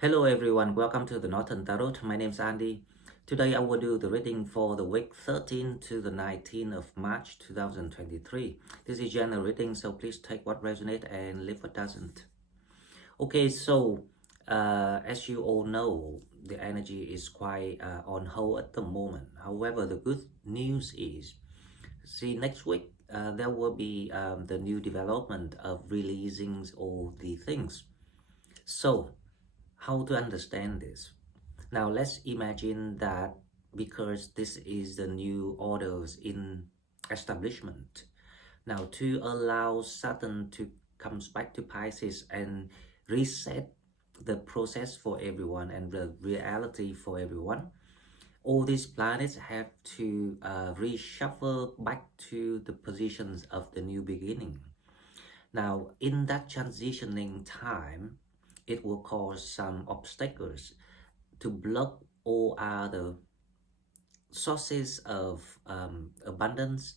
Hello everyone, welcome to the Northern Tarot. My name is Andy. Today I will do the reading for the week 13 to the 19th of March 2023. This is general reading, so please take what resonates and leave what doesn't. Okay, so as you all know, the energy is quite on hold at the moment. However, the good news is, see, next week there will be the new development of releasing all the things. So, how to understand this? Now let's imagine that because this is the new orders in establishment. Now to allow Saturn to comes back to Pisces and reset the process for everyone and the reality for everyone, all these planets have to reshuffle back to the positions of the new beginning. Now in that transitioning time, it will cause some obstacles to block all other sources of abundance,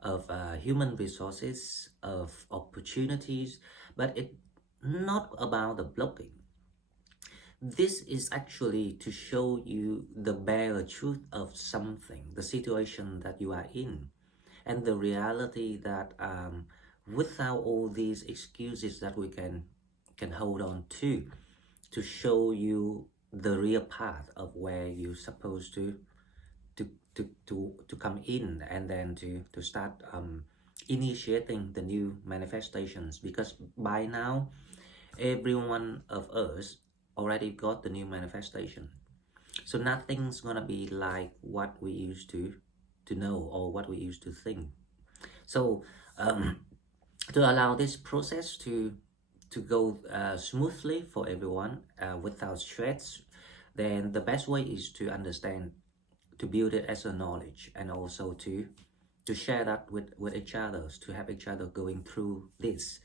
of human resources, of opportunities, but it's not about the blocking. This is actually to show you the bare truth of something, the situation that you are in, and the reality that without all these excuses that we can hold on to show you the real path of where you're supposed to come in, and then to start initiating the new manifestations, because by now every one of us already got the new manifestation. So nothing's gonna be like what we used to know or what we used to think. So to allow this process to go smoothly for everyone without stress, then the best way is to understand, to build it as a knowledge, and also to share that with each other, to have each other going through this.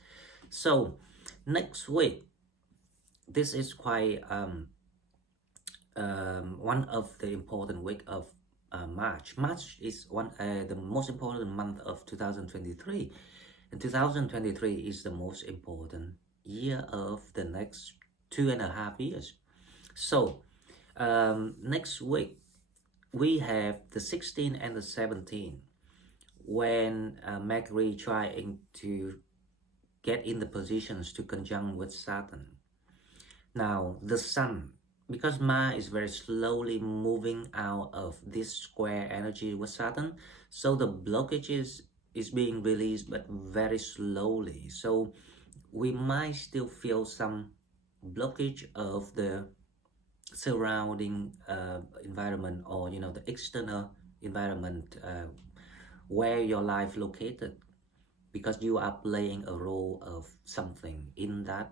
So next week, this is quite one of the important week of March. March is the most important month of 2023, and 2023 is the most important year of the next 2.5 years. So next week we have the 16th and the 17th, when Mercury trying to get in the positions to conjunct with Saturn. Now the Sun, because Mars is very slowly moving out of this square energy with Saturn, so the blockages is being released but very slowly. So we might still feel some blockage of the surrounding environment, or the external environment where your life located, because you are playing a role of something in that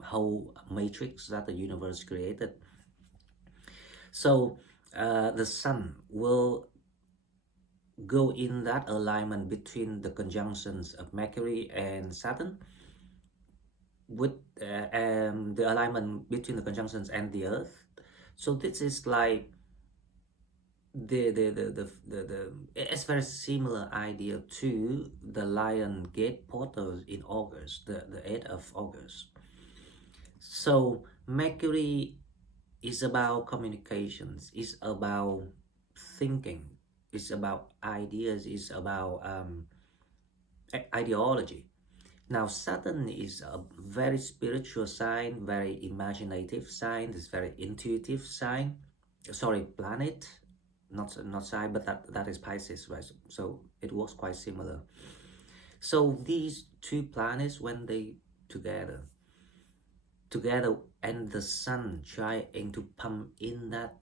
whole matrix that the universe created. So the Sun will go in that alignment between the conjunctions of Mercury and Saturn, with the alignment between the conjunctions and the Earth. So this is like it's very similar idea to the Lion Gate portals in August, the 8th of August. So Mercury is about communications, is about thinking, is about ideas, is about ideology. Now Saturn is a very spiritual sign, very imaginative sign, this very intuitive sign. Sorry, planet, not sign, but that is Pisces, right? So it works quite similar. So these two planets, when they together, and the Sun trying to pump in that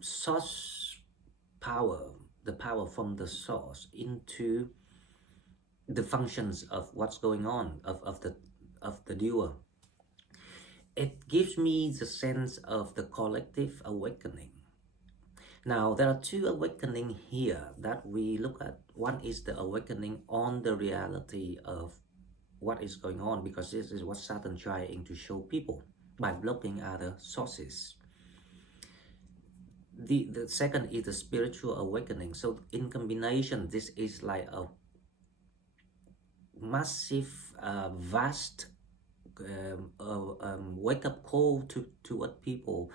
source power, the power from the source into the functions of what's going on, of the doer. It gives me the sense of the collective awakening. Now there are two awakening here that we look at. One is the awakening on the reality of what is going on, because this is what Saturn trying to show people by blocking other sources. The second is the spiritual awakening. So in combination, this is like a massive, vast wake up call to what people,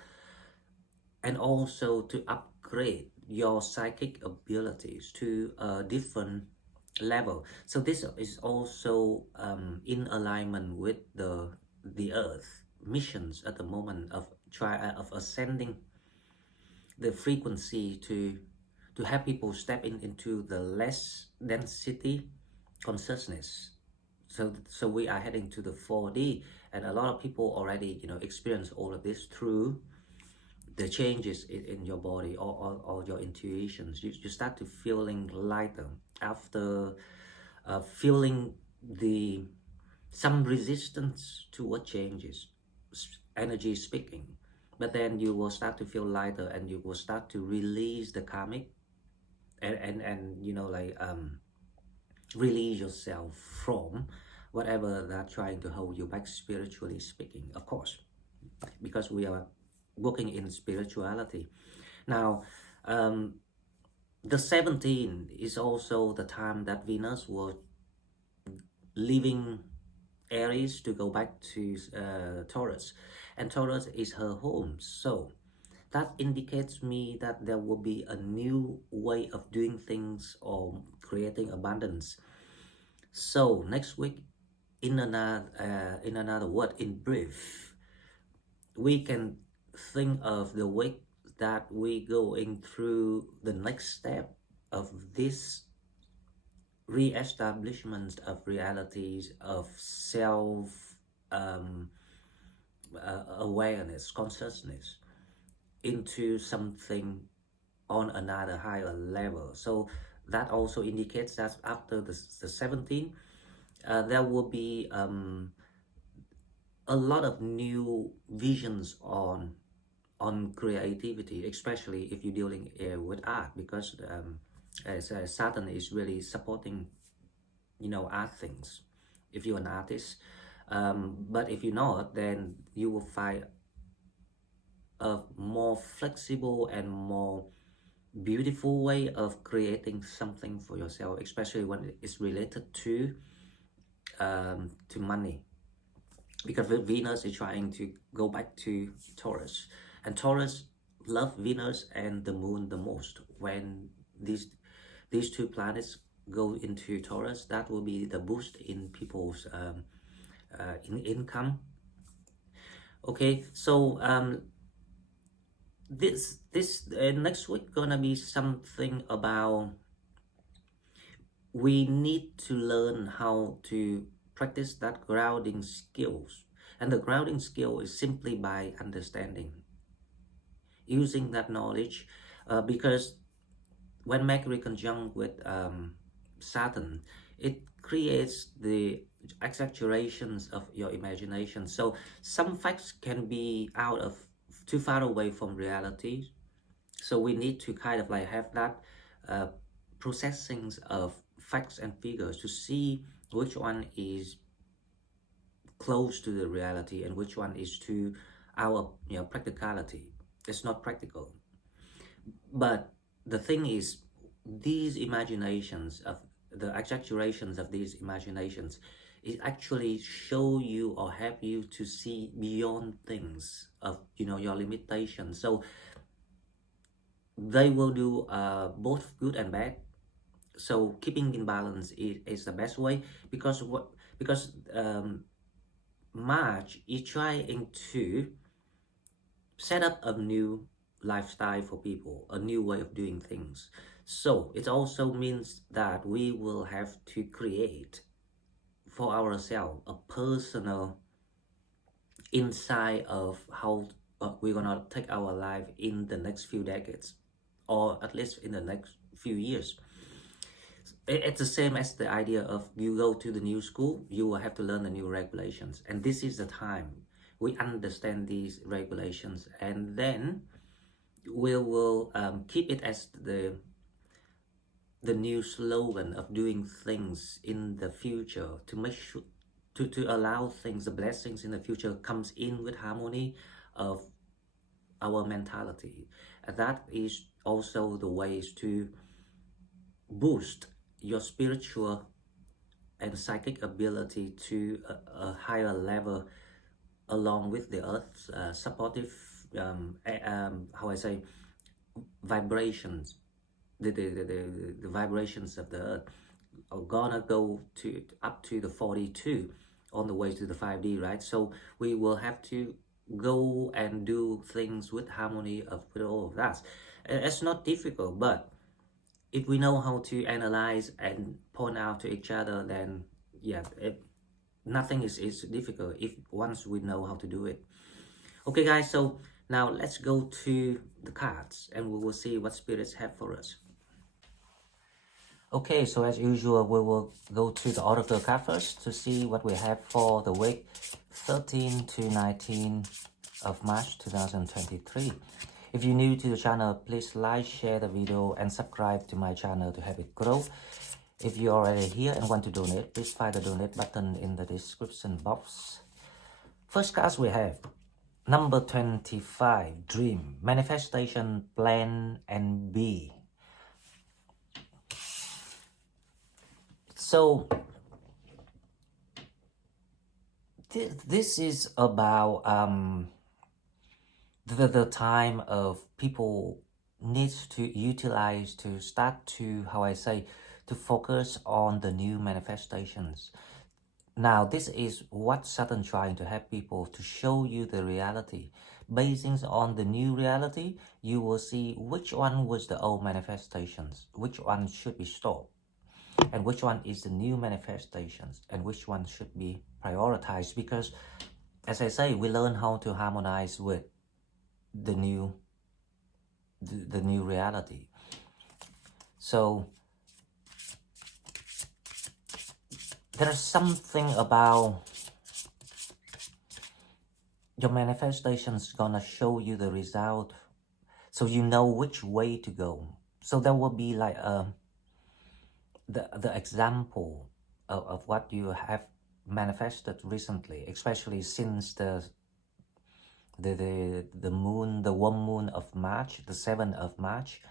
and also to upgrade your psychic abilities to a different level. So this is also in alignment with the Earth missions at the moment of of ascending the frequency to have people step into the less density consciousness. So we are heading to the 4D, and a lot of people already experience all of this through the changes in your body, or your intuitions. You start to feeling lighter after feeling the some resistance to what changes, energy speaking. But then you will start to feel lighter, and you will start to release the karmic, and release yourself from whatever that trying to hold you back, spiritually speaking, of course, because we are working in spirituality. Now, the 17 is also the time that Venus was leaving Aries to go back to Taurus, and Taurus is her home. So that indicates me that there will be a new way of doing things or creating abundance. So next week, in another word, in brief, we can think of the week that we going through the next step of this re-establishment of realities, of self awareness, consciousness, into something on another higher level. So that also indicates that after the 17th, there will be a lot of new visions on creativity, especially if you're dealing with art, because Saturn is really supporting art things if you're an artist. But if you're not, then you will find a more flexible and more beautiful way of creating something for yourself, especially when it's related to money, because Venus is trying to go back to Taurus, and Taurus love Venus and the Moon the most. When these two planets go into Taurus, that will be the boost in people's income. Okay, so this next week gonna be something about, we need to learn how to practice that grounding skills, and the grounding skill is simply by understanding, using that knowledge, because when Mercury conjunct with Saturn, it creates the exaggerations of your imagination. So some facts can be out of too far away from reality. So we need to kind of like have that processings of facts and figures to see which one is close to the reality and which one is to our practicality. It's not practical. But the thing is, these imaginations of the exaggerations of these imaginations is actually show you or help you to see beyond things of your limitations. So they will do both good and bad. So keeping in balance is the best way, because March is trying to set up a new lifestyle for people, a new way of doing things. So it also means that we will have to create for ourselves a personal insight of how we're gonna take our life in the next few decades, or at least in the next few years. It's the same as the idea of you go to the new school, you will have to learn the new regulations, and this is the time we understand these regulations, and then we will keep it as the new slogan of doing things in the future, to make sure to allow things, the blessings in the future comes in with harmony of our mentality. And that is also the ways to boost your spiritual and psychic ability to a higher level along with the earth's supportive how I say vibrations. The vibrations of the earth are gonna go to up to the 42 on the way to the 5D, right? So we will have to go and do things with harmony of with all of that. It's not difficult, but if we know how to analyze and point out to each other, then yeah, nothing is difficult if once we know how to do it. Okay guys, so now let's go to the cards and we will see what spirits have for us. Okay, so as usual, we will go to the oracle card first to see what we have for the week 13 to 19 of March 2023. If you're new to the channel, please like, share the video and subscribe to my channel to help it grow. If you're already here and want to donate, please find the donate button in the description box. First cards we have number 25, Dream, Manifestation, Plan and Be. So this is about the time of people needs to utilize to start to, how I say, to focus on the new manifestations. Now this is what Saturn trying to help people to show you the reality. Basing on the new reality, you will see which one was the old manifestations, which one should be stopped, and which one is the new manifestations, and which one should be prioritized. Because as I say, we learn how to harmonize with the new reality. So there's something about your manifestations gonna show you the result, so you know which way to go. So there will be like the example of what you have manifested recently, especially since the moon, the one moon of March, the 7th of March.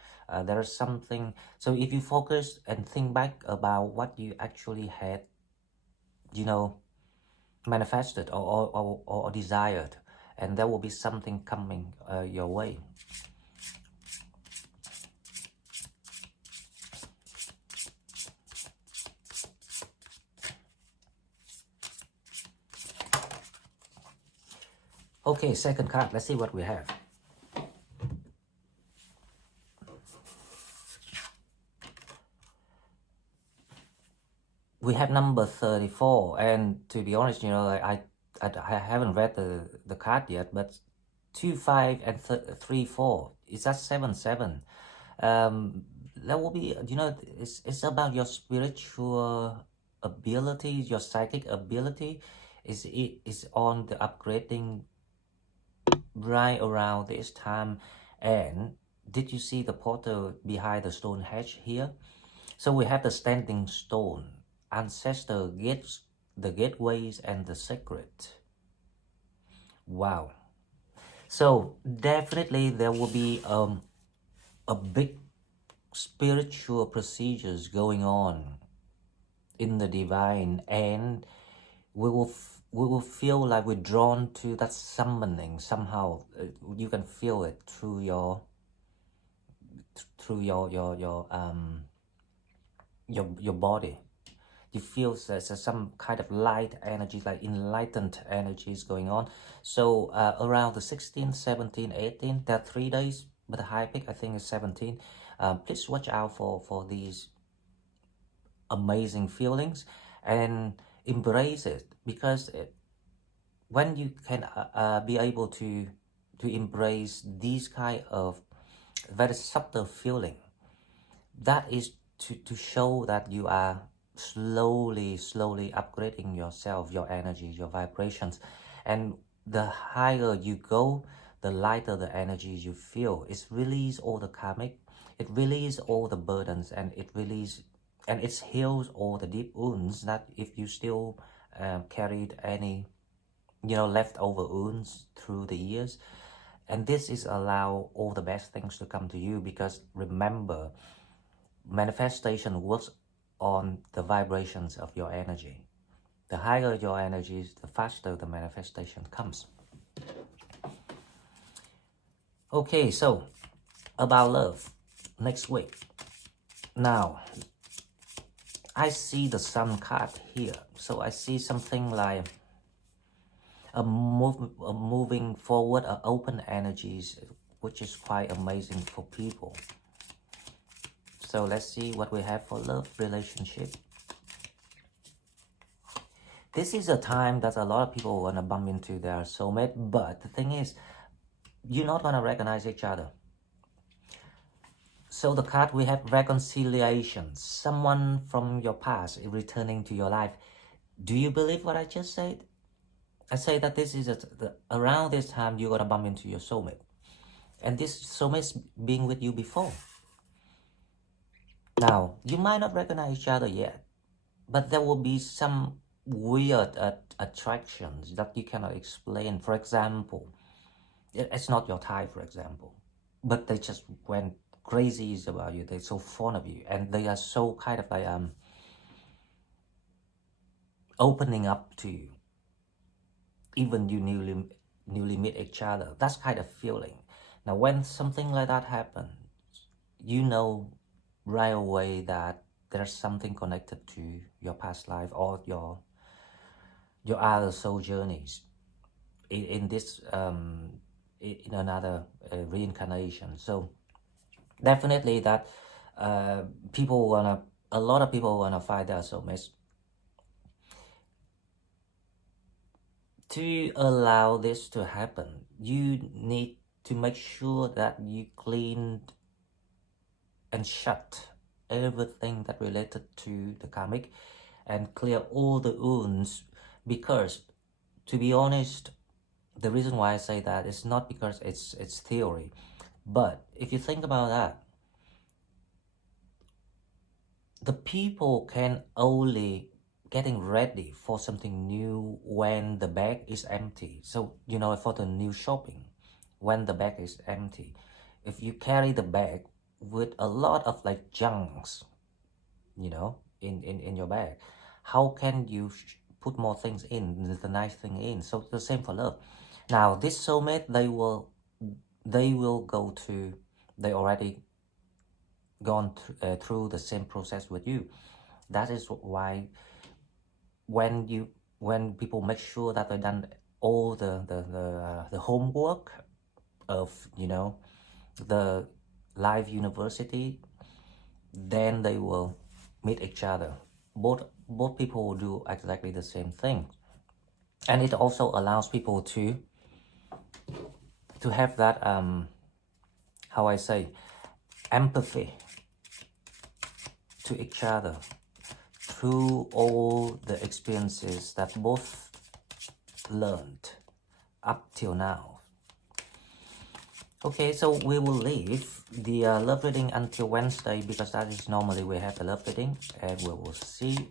There is something. So if you focus and think back about what you actually had, you know, manifested or desired, and there will be something coming your way. Okay, second card, let's see what we have. We have number 34, and to be honest, you know, I haven't read the card yet, but 2, 5 and 3, 4, is that 7, 7? That will be, you know, it's about your spiritual ability, your psychic ability is on the upgrading right around this time. And did you see the portal behind the stone hedge here? So we have the standing stone, ancestor gates, the gateways and the secret. Wow. So definitely there will be a big spiritual procedures going on in the divine, and we will feel like we're drawn to that summoning somehow. You can feel it through your body. You feel there's some kind of light energy, like enlightened energies going on. So around the 16th, 17th, 18th, there are 3 days, but the high peak I think is 17. Please watch out for these amazing feelings and embrace it, because when you can be able to embrace these kind of very subtle feeling, that is to show that you are slowly upgrading yourself, your energy, your vibrations. And the higher you go, the lighter the energy you feel. It releases all the karmic, it releases all the burdens, and it heals all the deep wounds that if you still carried any, you know, leftover wounds through the years. And this is allow all the best things to come to you, because remember, manifestation works on the vibrations of your energy. The higher your energy, the faster the manifestation comes. Okay, so about love next week. Now, I see the Sun card here, so I see something like a moving forward, open energies, which is quite amazing for people. So let's see what we have for love relationship. This is a time that a lot of people want to bump into their soulmate, but the thing is, you're not going to recognize each other. So the card we have reconciliation. Someone from your past is returning to your life. Do you believe what I just said? I say that this is around this time you're going to bump into your soulmate. And this soulmate is being with you before. Now, you might not recognize each other yet, but there will be some weird attractions that you cannot explain. For example, it's not your type, for example, but they just went crazy about you. They're so fond of you, and they are so kind of like opening up to you. Even you newly meet each other. That's kind of feeling. Now, when something like that happens, you know right away that there's something connected to your past life or your other soul journeys in this in another reincarnation. So definitely that a lot of people wanna find their soulmates. To allow this to happen, you need to make sure that you clean and shut everything that related to the karmic and clear all the wounds, because to be honest, the reason why I say that is not because it's theory, but if you think about that, the people can only getting ready for something new when the bag is empty. So you know, for the new shopping, when the bag is empty, if you carry the bag with a lot of like junks, you know, in your bag, how can you put more things in, the nice thing in? So the same for love. Now this soulmate, they will go to, they already gone through the same process with you. That is why when people make sure that they've done all the homework of, you know, the live university, then they will meet each other. Both people will do exactly the same thing, and it also allows people to have that how I say, empathy to each other through all the experiences that both learned up till now. Okay, so we will leave the love reading until Wednesday, because that is normally we have the love reading, and we will see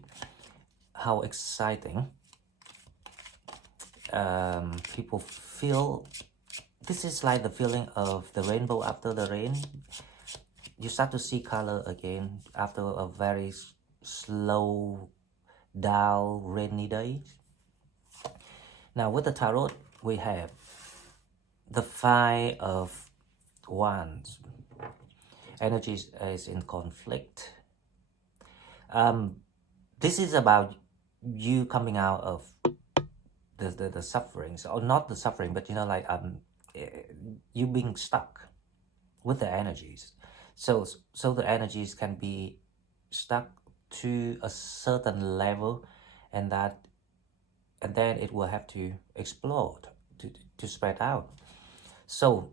how exciting people feel. This is like the feeling of the rainbow after the rain. You start to see color again after a very slow down rainy day. Now with the tarot, we have the Five of Wands. Energy is in conflict. This is about you coming out of the sufferings, or not the suffering, but you know, like you being stuck with the energies. So the energies can be stuck to a certain level, and then it will have to explode to spread out. So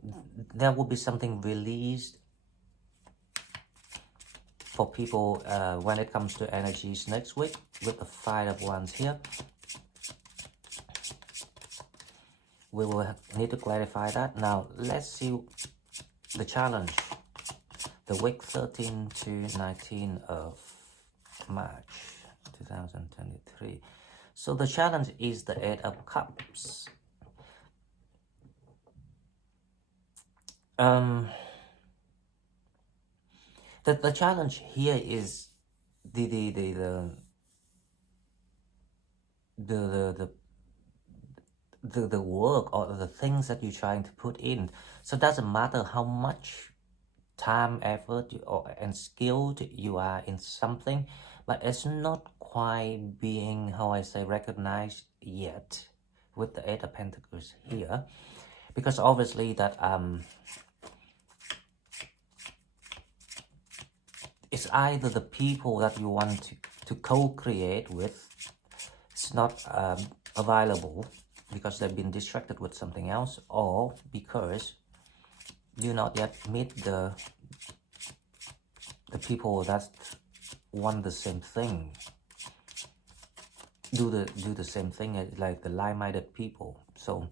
there will be something released for people when it comes to energies next week with the Five of Wands here. We will need to clarify that. Now let's see the challenge, the week 13 to 19 of March 2023. So the challenge is the Eight of Cups. The challenge here is the the the the the the, the the work or the things that you're trying to put in. So it doesn't matter how much time, effort, and skilled you are in something, but it's not quite being, how I say, recognized yet with the Eight of Pentacles here, because obviously that it's either the people that you want to co-create with, it's not available because they've been distracted with something else, or because you not yet meet the people that want the same thing, do the same thing, like the like-minded people. So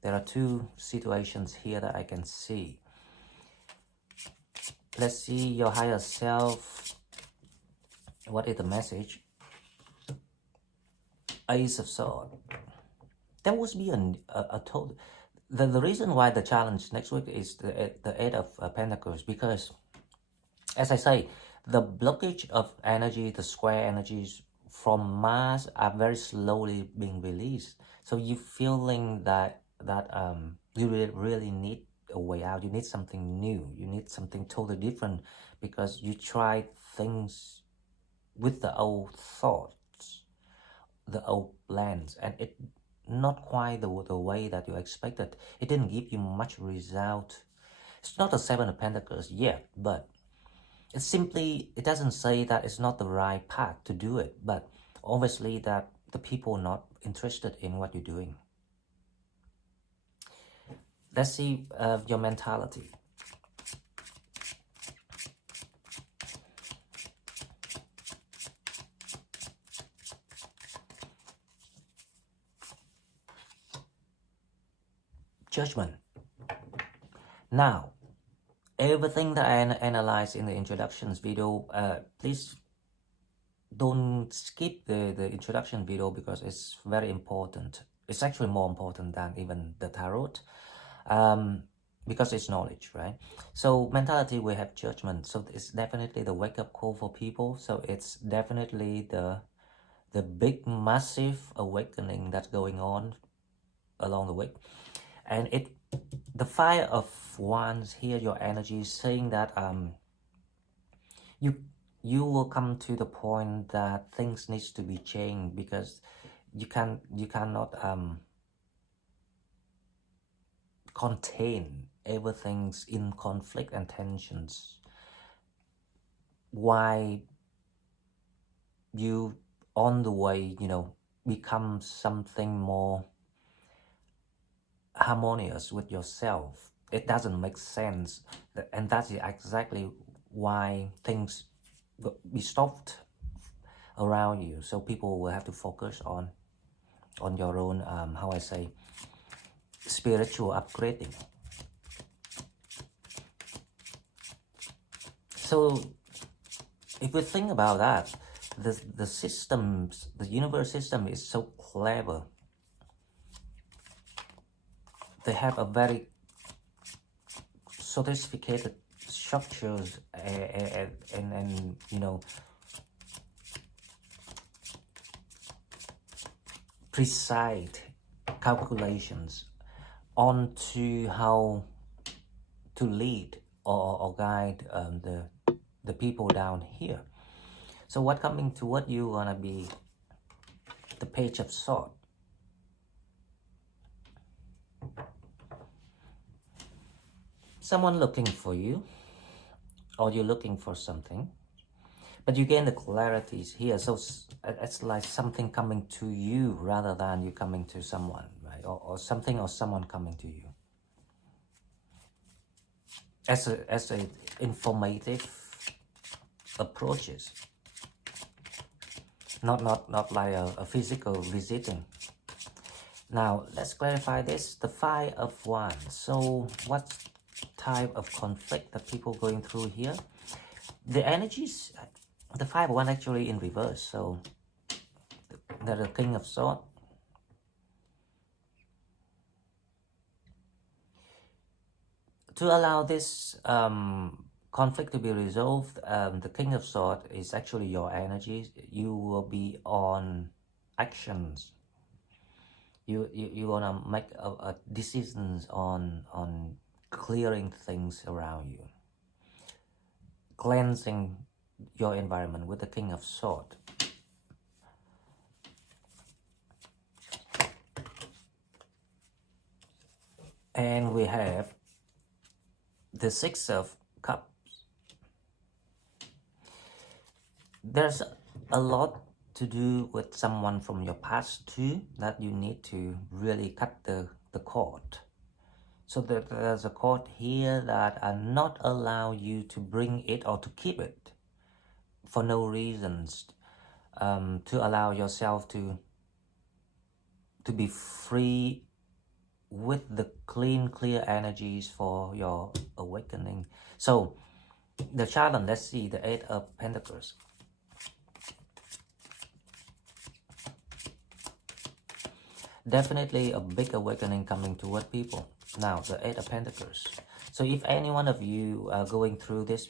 there are two situations here that I can see. Let's see your higher self. What is the message? Ace of Swords. There must be a total. The reason why the challenge next week is the Eight of Pentacles, because, as I say, the blockage of energy, the square energies from Mars are very slowly being released. So you're feeling that you really need a way out. You need something new. You need something totally different, because you tried things with the old thoughts, the old plans, and it not quite the way that you expected. It didn't give you much result. It's not a Seven of Pentacles yet, but it's simply, it doesn't say that it's not the right path to do it, but obviously that the people are not interested in what you're doing. Let's see your mentality. Judgment. Now, everything that I analyzed in the introductions video, please don't skip the introduction video, because it's very important. It's actually more important than even the tarot, because it's knowledge, right? So mentality, we have judgment. So it's definitely the wake-up call for people. So it's definitely the big, massive awakening that's going on along the way. And the Five of Wands here, your energy is saying that you will come to the point that things needs to be changed, because you cannot contain everything's in conflict and tensions. Why you on the way, become something more harmonious with yourself. It doesn't make sense, and that's exactly why things will be stopped around you. So people will have to focus on your own, how I say, spiritual upgrading. So if we think about that, the systems, the universe system is so clever. They have a very sophisticated structures and precise calculations onto how to lead or guide the people down here. So what coming toward you gonna be the Page of Swords. Someone looking for you, or you're looking for something, but you gain the clarities here. So it's like something coming to you rather than you coming to someone, right? Or something or someone coming to you as a informative approaches, not like a physical visiting. Now let's clarify this. The Five of Wands. So what type of conflict that people going through here? The energies, the Five of Wands actually in reverse. So the King of Swords. To allow this conflict to be resolved. The King of Swords is actually your energy. You will be on actions. You wanna make a decisions on clearing things around you, cleansing your environment with the King of Swords. And we have the Six of Cups. There's a lot to do with someone from your past too, that you need to really cut the cord. So there's a cord here that are not allow you to bring it or to keep it for no reasons, to allow yourself to be free with the clear energies for your awakening. So the challenge, let's see, the Eight of Pentacles. Definitely a big awakening coming toward people. Now, the Eight of Pentacles. So if any one of you are going through this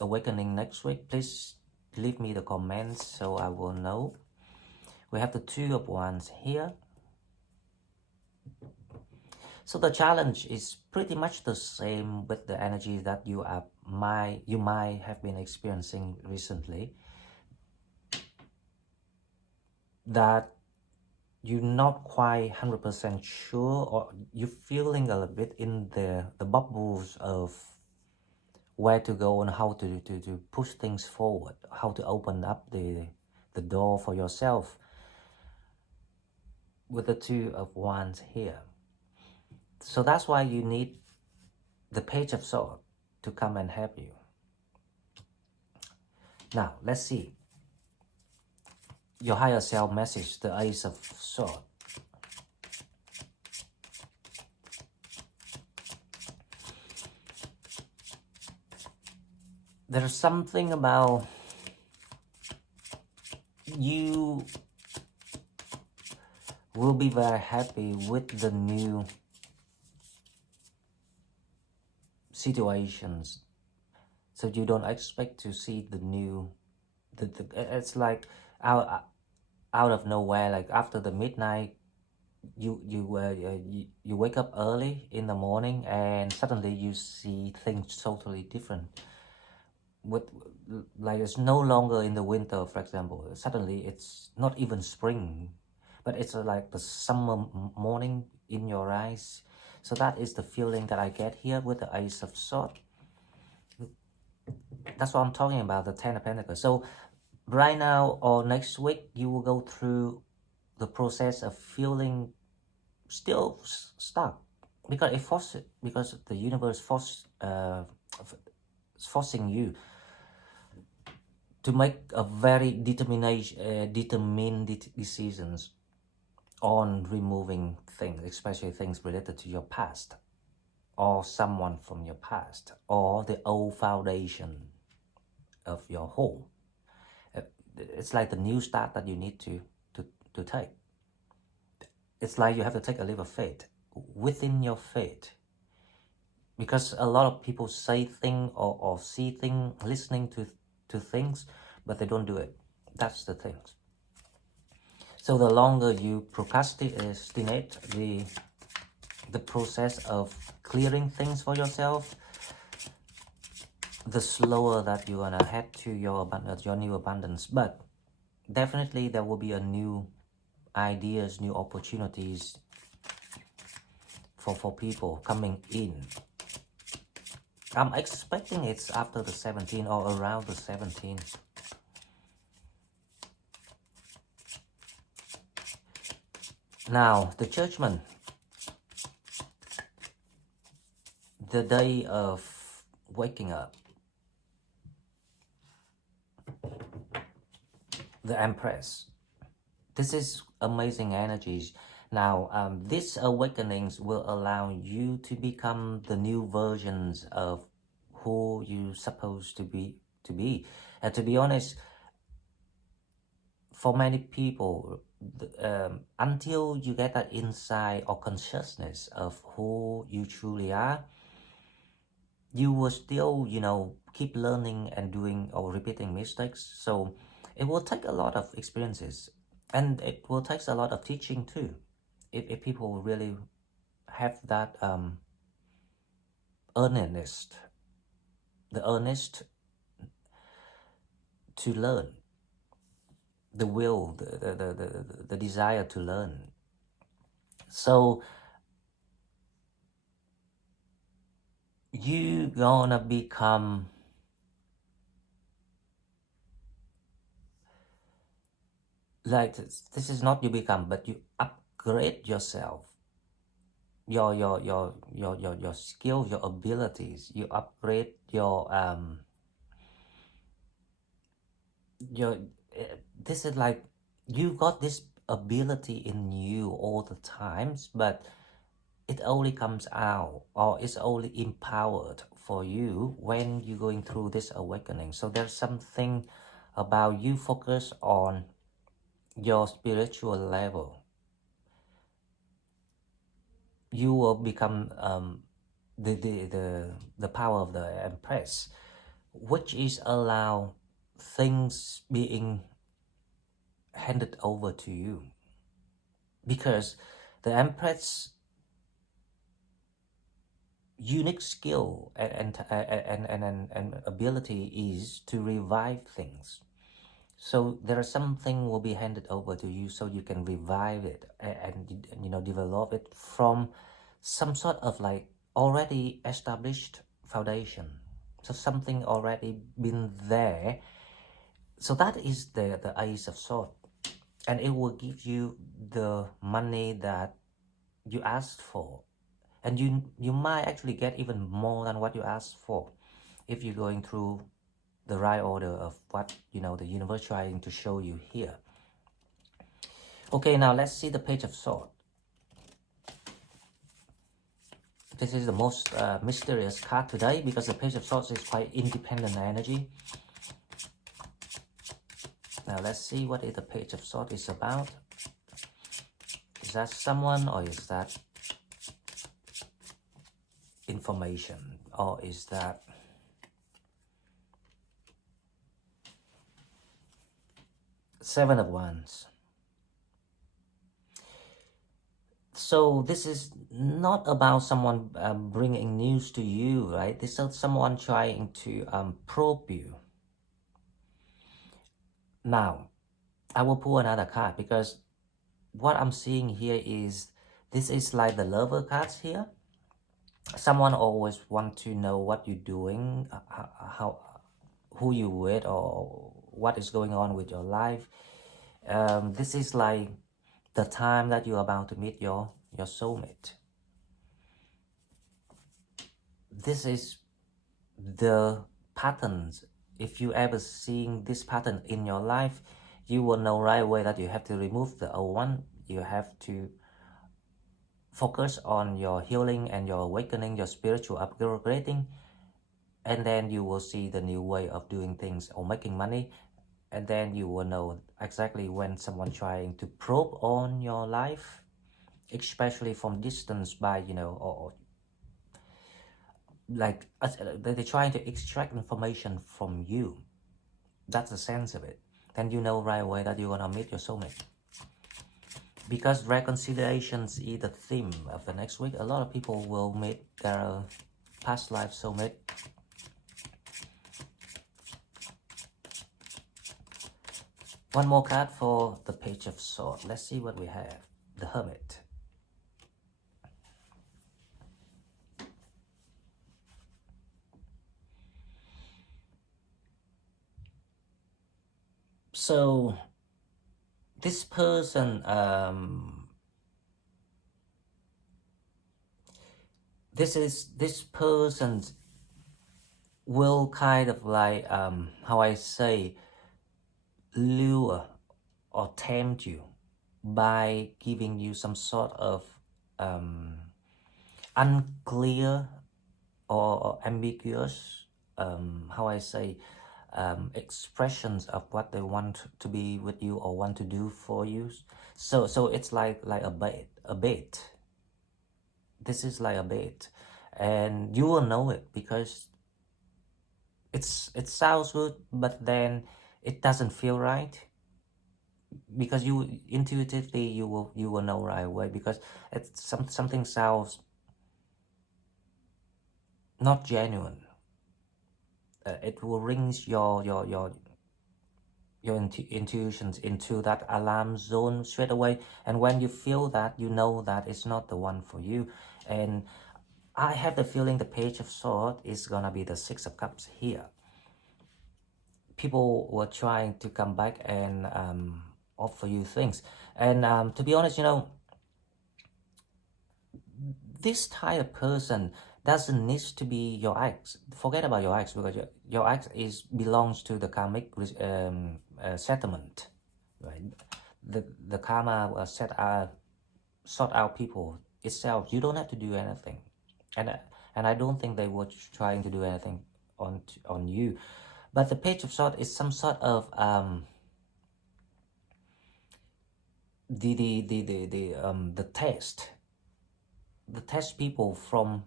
awakening next week, please leave me the comments so I will know. We have the Two of Wands here. So the challenge is pretty much the same with the energy that you might have been experiencing recently. That you're not quite 100% sure, or you're feeling a little bit in the bubbles of where to go and how to push things forward, how to open up the door for yourself with the Two of Wands here. So that's why you need the Page of Swords to come and help you. Now, let's see. Your higher self message, the Ace of Swords. There's something about you will be very happy with the new situations. So you don't expect to see the new, it's like out of nowhere, like after the midnight, you wake up early in the morning and suddenly you see things totally different. With like it's no longer in the winter, for example. Suddenly it's not even spring, but it's like the summer morning in your eyes. So that is the feeling that I get here with the Ace of Swords. That's what I'm talking about, the Ten of Pentacles. So right now or next week, you will go through the process of feeling still stuck, because it forces, because the universe forcing you to make a very determined decisions on removing things, especially things related to your past or someone from your past or the old foundation of your home. It's like the new start that you need to take. It's like you have to take a leap of faith within your faith, because a lot of people say things or see things, listening to things, but they don't do it. That's the thing. So the longer you procrastinate the process of clearing things for yourself, the slower that you're gonna head to your new abundance. But definitely there will be a new ideas, new opportunities for people coming in. I'm expecting it's after the 17th or around the 17th. Now, the Judgment. The day of waking up. The Empress. This is amazing energies. Now, these awakenings will allow you to become the new versions of who you're supposed to be. And to be honest, for many people, until you get that insight or consciousness of who you truly are, you will still, keep keep learning and doing or repeating mistakes. So it will take a lot of experiences, and it will take a lot of teaching too, if people really have that earnest, the earnest to learn, the will, the desire to learn. So you gonna become like this is not you become, but you upgrade yourself, your skills, your abilities. You upgrade your this is like you got this ability in you all the times, but it only comes out, or it's only empowered for you when you're going through this awakening. So there's something about you focus on your spiritual level. You will become the power of the Empress, which is allow things being handed over to you, because the Empress unique skill and ability is to revive things. So there is something will be handed over to you, so you can revive it and you know, develop it from some sort of like already established foundation. So something already been there. So that is the Ace of Swords, and it will give you the money that you asked for, and you might actually get even more than what you asked for if you're going through the right order of what, you know, the universe trying to show you here. Okay, now let's see the Page of Swords. This is the most mysterious card today, because the Page of Swords is quite independent energy. Now let's see what the Page of Swords is about. Is that someone, or is that information, or is that Seven of Wands? So this is not about someone bringing news to you, right? This is someone trying to probe you. Now, I will pull another card, because what I'm seeing here is, this is like the Lover cards here. Someone always want to know what you're doing, who you with, or what is going on with your life. This is like the time that you're about to meet your soulmate. This is the patterns. If you ever seeing this pattern in your life, you will know right away that you have to remove the old one. You have to focus on your healing and your awakening, your spiritual upgrading, and then you will see the new way of doing things or making money. And then you will know exactly when someone trying to probe on your life, especially from distance, by, you know, or like they're trying to extract information from you. That's the sense of it. Then you know right away that you're gonna meet your soulmate. Because reconciliations is the theme of the next week. A lot of people will meet their past life soulmate. One more card for the Page of Swords. Let's see what we have. The Hermit. So this person, this person will kind of like, how I say, lure or tempt you by giving you some sort of unclear or ambiguous, how I say, expressions of what they want to be with you or want to do for you. So it's like a bait. This is like a bait, and you will know it, because it sounds good, but then it doesn't feel right, because you intuitively you will know right away, because it's something sounds not genuine. It will ring your intuitions into that alarm zone straight away, and when you feel that, you know that it's not the one for you. And I have the feeling the Page of Swords is gonna be the Six of Cups here. People were trying to come back and offer you things, and to be honest, you know, this type of person doesn't need to be your ex. Forget about your ex, because your ex belongs to the karmic settlement, right? The karma will sort out people itself. You don't have to do anything, and I don't think they were trying to do anything on you. But the Page of Swords is some sort of the test people from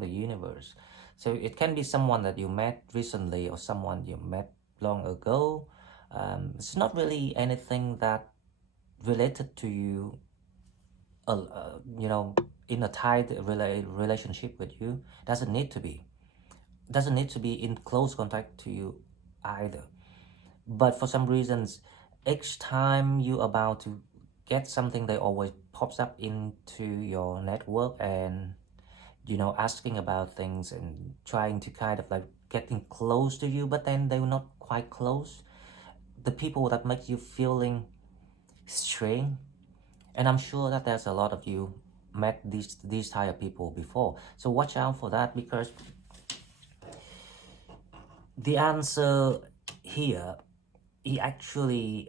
the universe. So it can be someone that you met recently or someone you met long ago. It's not really anything that related to you, you know, in a tight relationship with you. Doesn't need to be. Doesn't need to be in close contact to you either. But for some reasons, each time you about to get something, they always pops up into your network, and you know, asking about things and trying to kind of like getting close to you, but then they're not quite close. The people that make you feeling strange, and I'm sure that there's a lot of you met these type of people before. So watch out for that, because the answer here, he actually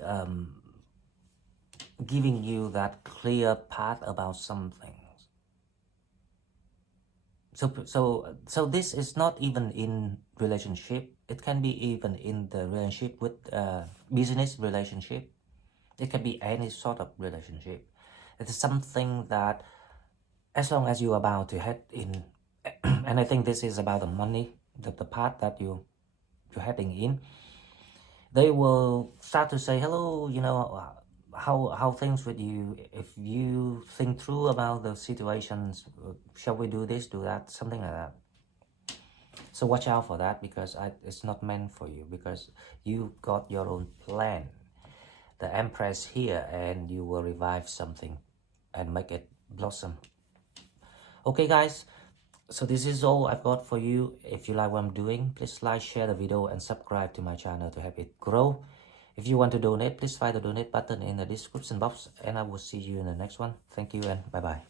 giving you that clear path about something. So this is not even in relationship. It can be even in the relationship with business relationship. It can be any sort of relationship. It is something that, as long as you're about to head in, and I think this is about the money, the path that you're heading in, they will start to say, hello, you know, how things with you. If you think through about the situations, shall we do this, do that, something like that. So watch out for that, because it's not meant for you, because you got your own plan, the Empress here, and you will revive something and make it blossom. Okay guys, so this is all I've got for you. If you like what I'm doing, please like, share the video, and subscribe to my channel to help it grow. If you want to donate, please find the donate button in the description box, and I will see you in the next one. Thank you and bye bye.